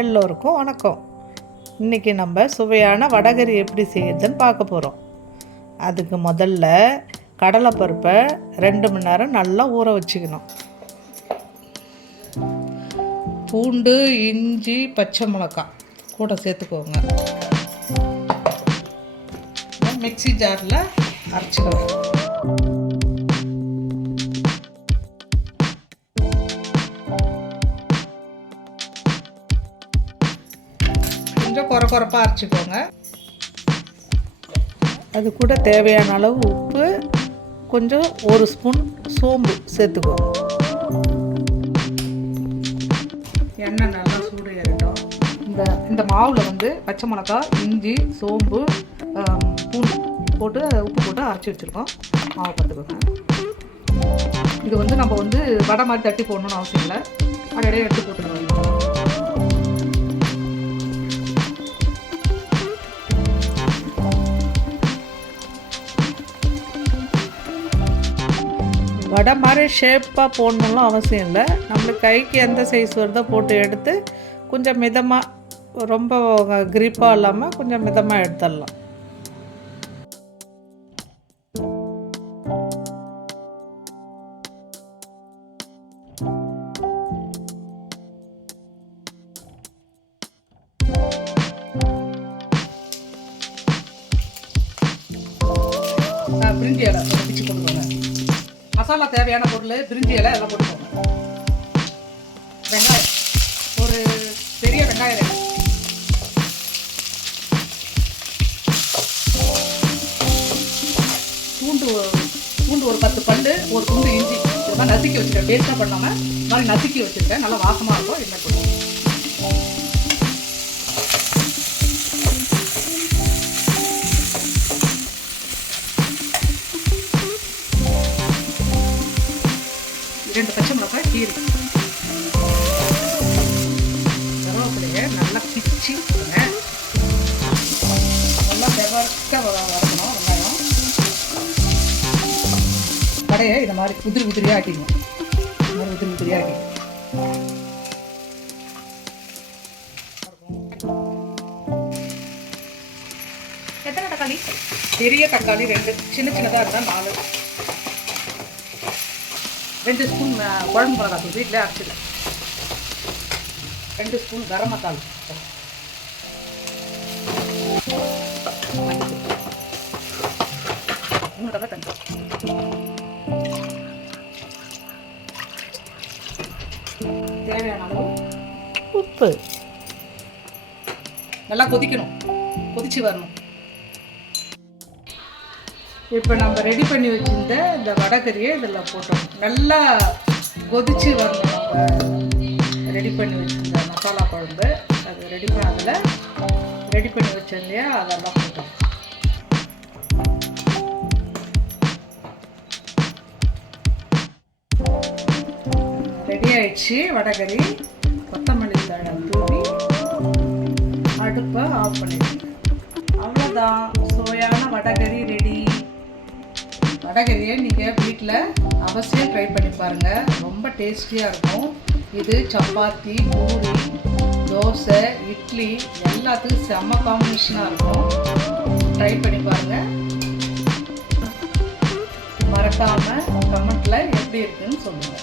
எல்லோருக்கும் வணக்கம். இன்றைக்கி நம்ம சுவையான வடகறி எப்படி செய்யுதுன்னு பார்க்க போகிறோம். அதுக்கு முதல்ல கடலைப்பருப்பை 2 மணி நேரம் நல்லா ஊற வச்சுக்கணும். பூண்டு, இஞ்சி, பச்சை மிளகாய் கூட சேர்த்துக்கோங்க. மிக்ஸி ஜாரில் அரைச்சிக்கலாம். கொஞ்சம் கொரப்பாக அரைச்சிக்கோங்க. அது கூட தேவையான அளவு உப்பு, கொஞ்சம் 1 ஸ்பூன் சோம்பு சேர்த்துக்கோங்க. எண்ணெய் நல்லா சூடு ஏறிட்டோம். இந்த மாவில் வந்து பச்சை மிளகாய், இஞ்சி, சோம்பு, பூண்டு போட்டு உப்பு போட்டு அரைச்சி வச்சுருக்கோம். மாவை பார்த்துக்கோங்க. இது வந்து நம்ம வந்து வடை மாதிரி தட்டி போடணும்னு அவசியம் இல்லை. அப்படியே எடுத்து போட்டுக்கோங்க. வடை மாதிரி ஷேப்பாக போடணும்லாம் அவசியம் இல்லை. நம்மளுக்கு கைக்கு எந்த சைஸ் வருதோ போட்டு எடுத்து கொஞ்சம் மிதமாக, ரொம்ப கிரிப்பாக இல்லாமல் கொஞ்சம் மிதமாக எடுத்துடலாம். பிரிஞ்சி இலை பிச்சு போட்டுக்கோங்க. மசாலா தேவையான பொருள் பிரிஞ்சி இலை எல்லாம் போட்டுக்கோங்க. வெங்காயம், ஒரு பெரிய வெங்காயம் 2, பூண்டு ஒரு 10 பல்லு, ஒரு துண்டு இஞ்சி. இது மாதிரி நசுக்கி வச்சுருக்கேன். பேஸ்ட்டாக பண்ணாமல் இது மாதிரி நசுக்கி வச்சுருக்கேன். நல்லா வாசமாக இருக்கும். இது மாதிரி போடுவோம். ரெண்டு பச்சை மிளகாய் கீரை, கருவேப்பிலையை நல்லா பிச்சு கொடுங்க. நல்லா செவக்க வதக்கணும். வெங்காயம் கடையை இந்த மாதிரி உதிரியாக ஆக்கிக்கணும். இந்த மாதிரி உதிரியாக ஆக்கிக்கணும். எத்தனை தக்காளி? பெரிய தக்காளி 2, சின்னதாக இருந்தால் 4. 2 ஸ்பூன் குழம்பு மிளகாய் தூள் வீட்டில் அரைச்சிடலாம். 2 ஸ்பூன் கரம் மசாலா, 3 டப்பா தண்ணி, தேவையான அளவு உப்பு. நல்லா கொதிக்கணும். கொதிச்சு வரணும். இப்போ நம்ம ரெடி பண்ணி வச்சுருந்த இந்த வடகறியை இதில் போட்டோம். நல்லா கொதிச்சு வரணும். நம்ம ரெடி பண்ணி வச்சுருந்த மசாலா குழம்பு அது ரெடி பண்ணி வச்சோம் இல்லையா, அதெல்லாம் போட்டோம். ரெடி ஆயிடுச்சு வடகறி. கொத்தமல்லி தழை தூவி அடுப்பை ஆஃப் பண்ணிடுங்க. அவ்வளோதான், சுவையான வடகறி ரெடி. வடகறியை நீங்கள் வீட்டில் அவசியம் ட்ரை பண்ணி பாருங்கள். ரொம்ப டேஸ்டியாக இருக்கும். இது சப்பாத்தி, பூரி, தோசை, இட்லி எல்லாத்துக்கும் செம்ம காம்பினேஷனாக இருக்கும். ட்ரை பண்ணி பாருங்கள். மறக்காமல் கமெண்ட்டில் எப்படி இருக்குதுன்னு சொல்லுங்கள்.